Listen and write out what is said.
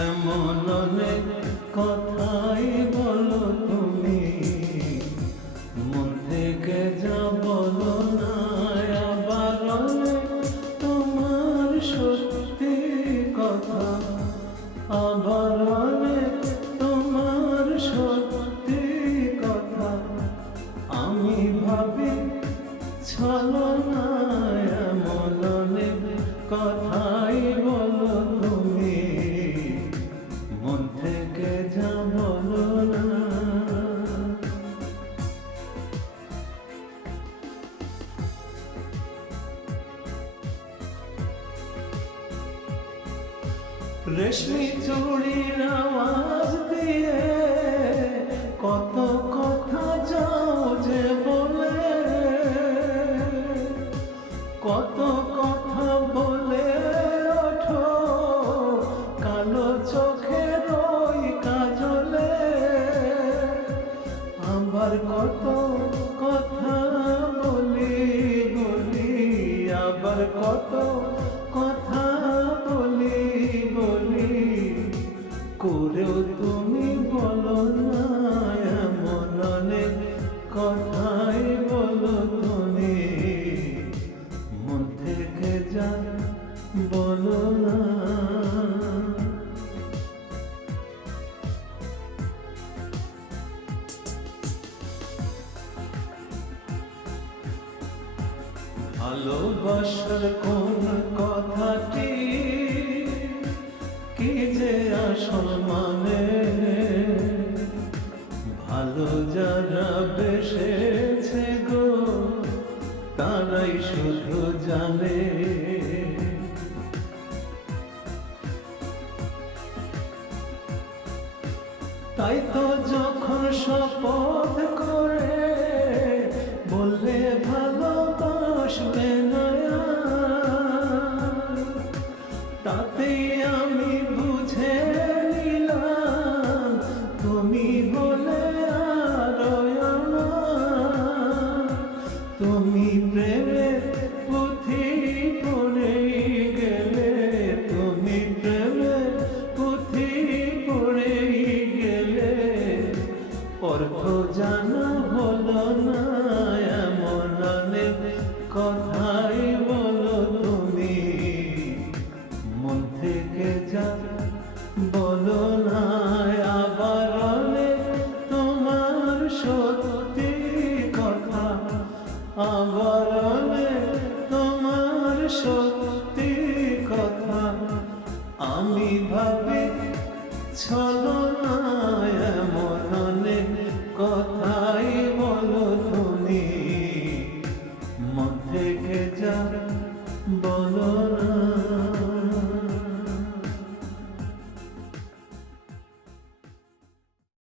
এমন অনেক কথাই বলো তুমি, মন থেকে যা বলো না। আবার অনেক তোমার সত্যি কথা, আবার অনেক তোমার সত্যি কথা। আমি ভাবি ছলনা, এমন অনেক কথাই বলো তুমি, মন থেকে যা বলো না। রেশমি চুড়ির আওয়াজ দিয়ে কত কথা যাও যে বলে, কত কথা বলে ওঠো কালো চোখের ওই কাজলে। আবার কত কথা বলি বলি, আবার কত কথা বলি বলি, করেও তুমি বলো না। এমন অনেক কথাই বলো তুমি, মন থেকে যা বলো না। ভালোবাসার কোন কথাটি কি যে আসল মানে, ভালো যারা বেসেছে গো তারাই শুধু জানে। তাই তো যখন শপথ করে বললে ভালোবাসবে না, তাতেই আমি বুঝে নিলাম তুমি হলে আরো আমার। তুমি প্রেমের পুঁথি পড়ে গেলে, তুমি প্রেমের পুঁথি পড়ে গেলে, অর্থ জানা হলো না। এমন অনেক কথাই বলো তুমি, মন থেকে যা বলো না। আবার অনেক তোমার সত্যি কথা, আবার অনেক তোমার সত্যি কথা। আমি ভাবি ছলনা, এমন অনেক কথাই বলো তুমি, মন থেকে যা বলো